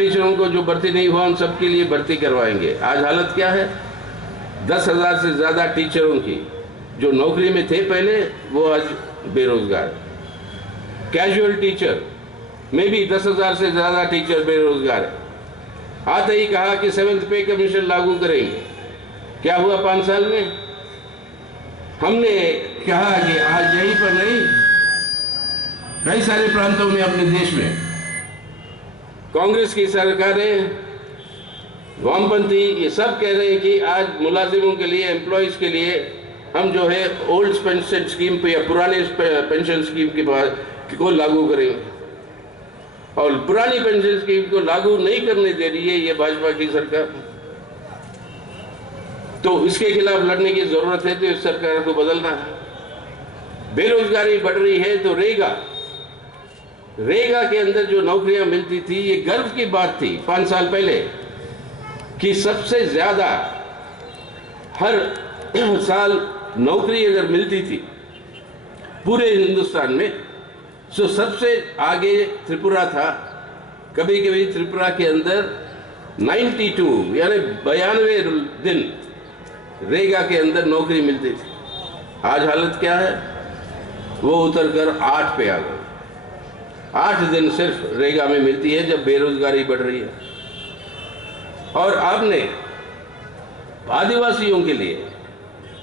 टीचरों को जो भर्ती नहीं हुआ उन सबके लिए भर्ती करवाएंगे। आज हालत क्या है, 10,000 से ज़्यादा टीचरों की जो नौकरी में थे पहले वो आज बेरोजगार। कैजुअल टीचर में भी 10,000 से ज़्यादा टीचर बेरोजगार है। आते ही कहा कि 7th पे कमीशन लागू करेंगे। क्या हुआ 5 साल में? हमने कहा कि आज यहीं पर नहीं, कई सारे प्रांतों में अपने देश में कांग्रेस की सरकारें, वामपंथी, ये सब कह रहे हैं कि आज मुलाजिमों के लिए, एम्प्लॉयज़ के लिए हम जो है ओल्ड पेंशन स्कीम पे या पुराने पेंशन स्कीम के बाद को लागू करेंगे। और पुरानी पेंशन स्कीम को लागू नहीं करने दे रही है ये भाजपा की सरकार। तो इसके खिलाफ लड़ने की जरूरत है, तो इस सरकार को बदलना है। बेरोजगारी बढ़ रही है तो रेगा के अंदर जो नौकरियां मिलती थी, ये गर्व की बात थी 5 साल पहले कि सबसे ज्यादा हर साल नौकरी अगर मिलती थी पूरे हिंदुस्तान में, तो सबसे आगे त्रिपुरा था। कभी कभी त्रिपुरा के अंदर 92 यानी 92 दिन रेगा के अंदर नौकरी मिलती थी। आज हालत क्या है, वो उतरकर 8 पे आ गई। 8 दिन सिर्फ रेगा में मिलती है जब बेरोजगारी बढ़ रही है। और आपने आदिवासियों के लिए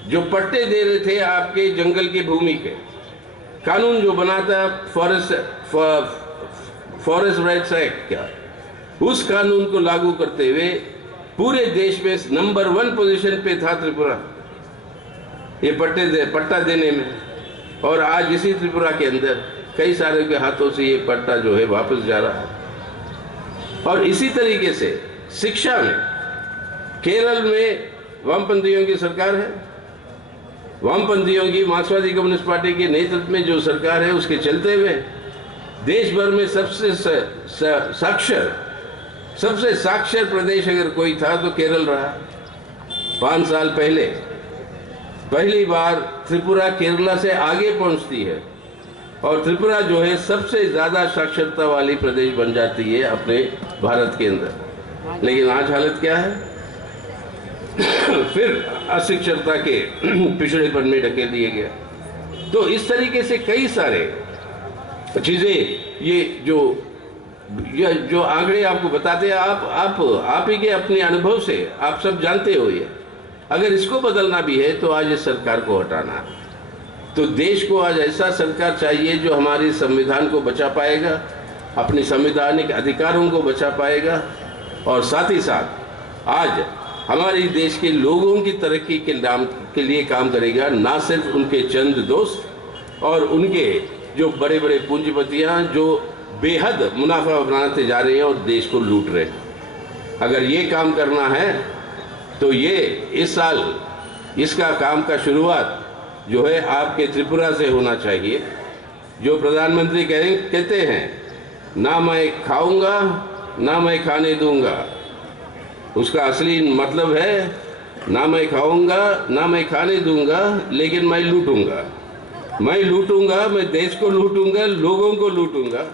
जो पट्टे दे रहे थे आपके जंगल की भूमि के, कानून जो बनाता फॉरेस्ट राइट्स एक्ट क्या, उस कानून को लागू करते हुए पूरे देश में नंबर 1 पोजीशन पे था त्रिपुरा ये पट्टा देने में। और आज इसी त्रिपुरा के अंदर कई सारे के हाथों से ये पट्टा जो है वापस जा रहा है। और इसी तरीके से शिक्षा में केरल में वामपंथियों की सरकार है, वामपंथियों की मार्क्सवादी कम्युनिस्ट पार्टी के नेतृत्व में जो सरकार है, उसके चलते हुए देश भर में सबसे साक्षर प्रदेश अगर कोई था तो केरल रहा। 5 साल पहले पहली बार त्रिपुरा केरला से आगे पहुंचती है और त्रिपुरा जो है सबसे ज्यादा साक्षरता वाली प्रदेश बन जाती है अपने भारत के अंदर। लेकिन आज हालत क्या है, फिर अशिक्षरता के पिछड़ेपन में ढकेल दिए गया। तो इस तरीके से कई सारे चीजें, ये जो आंकड़े आपको बताते हैं, आप ही के अपने अनुभव से आप सब जानते हो। ये अगर इसको बदलना भी है तो आज इस सरकार को हटाना है। तो देश को आज ऐसा सरकार चाहिए जो हमारे संविधान को बचा पाएगा, अपने संवैधानिक अधिकारों को बचा पाएगा और साथ ही साथ आज हमारे देश के लोगों की तरक्की के लिए काम करेगा, ना सिर्फ उनके चंद दोस्त और उनके जो बड़े बड़े पूंजीपतियां जो बेहद मुनाफा बनाते जा रहे हैं और देश को लूट रहे हैं। अगर ये काम करना है तो ये इस साल इसका काम का शुरुआत जो है आपके त्रिपुरा से होना चाहिए। जो प्रधानमंत्री कहते हैं, ना मैं खाऊंगा ना मैं खाने दूंगा, उसका असली मतलब है ना मैं खाऊंगा ना मैं खाने दूंगा, लेकिन मैं लूटूंगा। मैं देश को लूटूंगा, लोगों को लूटूंगा,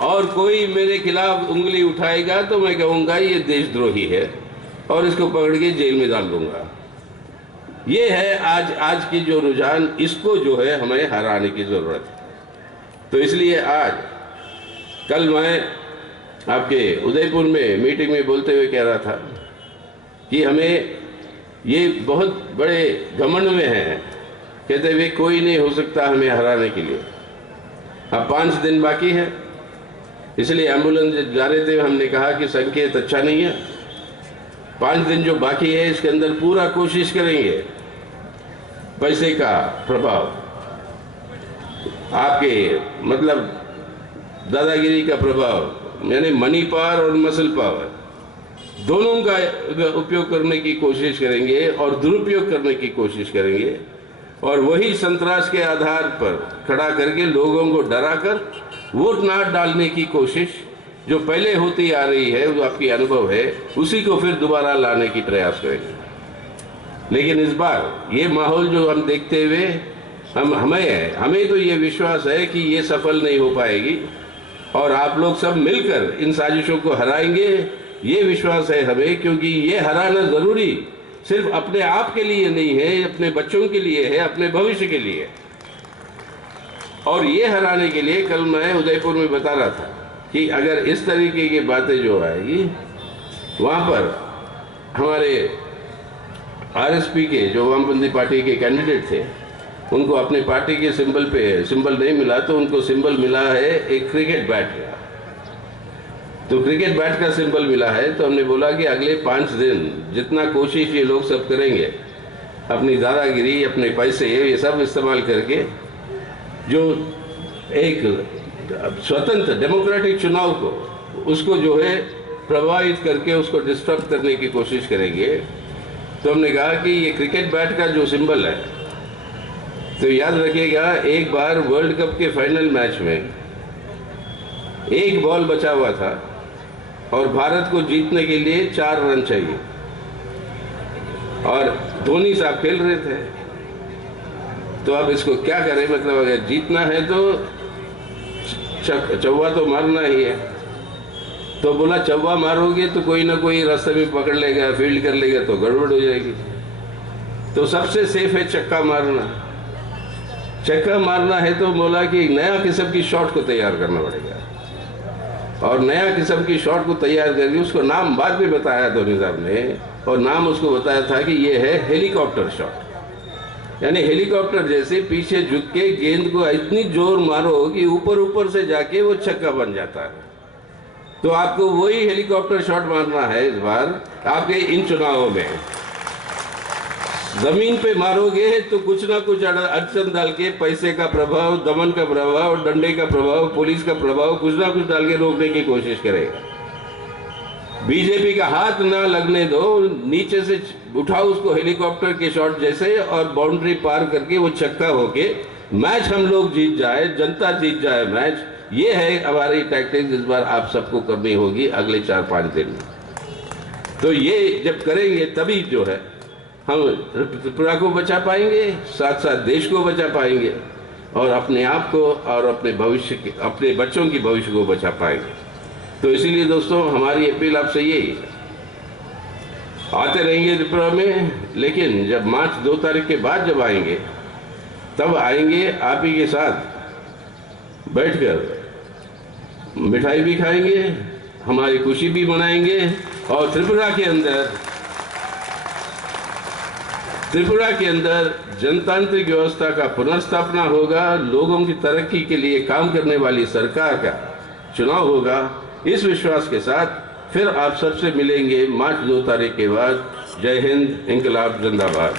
और कोई मेरे खिलाफ उंगली उठाएगा तो मैं कहूंगा ये देशद्रोही है और इसको पकड़ के जेल में डाल दूंगा। ये है आज की जो रुझान, इसको जो है हमें हराने की जरूरत है। तो इसलिए कल मैं आपके उदयपुर में मीटिंग में बोलते हुए कह रहा था कि हमें ये बहुत बड़े घमंड में है, कहते हुए कोई नहीं हो सकता हमें हराने के लिए। अब 5 दिन बाकी है, इसलिए एम्बुलेंस जा रहे थे, हमने कहा कि संकेत अच्छा नहीं है। 5 दिन जो बाकी है इसके अंदर पूरा कोशिश करेंगे पैसे का प्रभाव, आपके मतलब दादागिरी का प्रभाव, यानी मनी पावर और मसल पावर दोनों का उपयोग करने की कोशिश करेंगे और दुरुपयोग करने की कोशिश करेंगे। और वही संतरास के आधार पर खड़ा करके लोगों को डराकर वोट ना डालने की कोशिश जो पहले होती आ रही है, वो आपकी अनुभव है, उसी को फिर दोबारा लाने की प्रयास करेंगे। लेकिन इस बार ये माहौल जो हम देखते हुए हमें तो ये विश्वास है कि ये सफल नहीं हो पाएगी। और आप लोग सब मिलकर इन साजिशों को हराएंगे, ये विश्वास है हमें, क्योंकि ये हराना ज़रूरी सिर्फ अपने आप के लिए नहीं है, अपने बच्चों के लिए है, अपने भविष्य के लिए। और ये हराने के लिए कल मैं उदयपुर में बता रहा था कि अगर इस तरीके की बातें जो आएगी, वहाँ पर हमारे आरएसपी के जो वामपंथी पार्टी के कैंडिडेट थे, उनको अपने पार्टी के सिंबल नहीं मिला, तो उनको सिंबल मिला है एक क्रिकेट बैट का। तो क्रिकेट बैट का सिंबल मिला है, तो हमने बोला कि अगले 5 दिन जितना कोशिश ये लोग सब करेंगे, अपनी दादागिरी, अपने पैसे ये सब इस्तेमाल करके जो एक स्वतंत्र डेमोक्रेटिक चुनाव को, उसको जो है प्रभावित करके उसको डिस्टर्ब करने की कोशिश करेंगे। तो हमने कहा कि ये क्रिकेट बैट का जो सिंबल है, तो याद रखिएगा, एक बार वर्ल्ड कप के फाइनल मैच में 1 बॉल बचा हुआ था और भारत को जीतने के लिए 4 रन चाहिए, और धोनी साहब खेल रहे थे। तो अब इसको क्या करें, मतलब अगर जीतना है तो चौवा तो मारना ही है। तो बोला चौवा मारोगे तो कोई ना कोई रास्ते में पकड़ लेगा, फील्ड कर लेगा, तो गड़बड़ हो जाएगी। तो सबसे सेफ है चक्का मारना। चक्का मारना है तो बोला कि नया किस्म की शॉट को तैयार करना पड़ेगा, और नया किस्म की शॉट को तैयार करके उसको नाम बाद में बताया धोनी साहब ने, और नाम उसको बताया था कि ये है हेलीकॉप्टर शॉट। यानी हेलीकॉप्टर जैसे पीछे झुक के गेंद को इतनी जोर मारो कि ऊपर ऊपर से जाके वो छक्का बन जाता है। तो आपको वही हेलीकॉप्टर शॉट मारना है इस बार आपके इन चुनावों में। जमीन पे मारोगे तो कुछ ना कुछ अड़चन डाल के, पैसे का प्रभाव, दमन का प्रभाव, डंडे का प्रभाव, पुलिस का प्रभाव, कुछ ना कुछ डाल के रोकने की कोशिश करेगा। बीजेपी का हाथ ना लगने दो, नीचे से उठाओ उसको हेलीकॉप्टर के शॉट जैसे, और बाउंड्री पार करके वो छक्का होके मैच हम लोग जीत जाए, जनता जीत जाए मैच। ये है हमारी टैक्टिक्स इस बार आप सबको करनी होगी अगले 4-5 दिन में। तो ये जब करेंगे तभी जो है हम त्रिपुरा को बचा पाएंगे, साथ साथ देश को बचा पाएंगे, और अपने आप को और अपने भविष्य के, अपने बच्चों की भविष्य को बचा पाएंगे। तो इसीलिए दोस्तों हमारी अपील आपसे यही है, आते रहेंगे त्रिपुरा में, लेकिन जब मार्च 2 तारीख के बाद जब आएंगे, तब आएंगे आप ही के साथ बैठकर मिठाई भी खाएंगे, हमारी खुशी भी मनाएंगे, और त्रिपुरा के अंदर जनतांत्रिक व्यवस्था का पुनर्स्थापना होगा, लोगों की तरक्की के लिए काम करने वाली सरकार का चुनाव होगा। इस विश्वास के साथ फिर आप सबसे मिलेंगे मार्च 2 तारीख के बाद। जय हिंद, इंकलाब जिंदाबाद।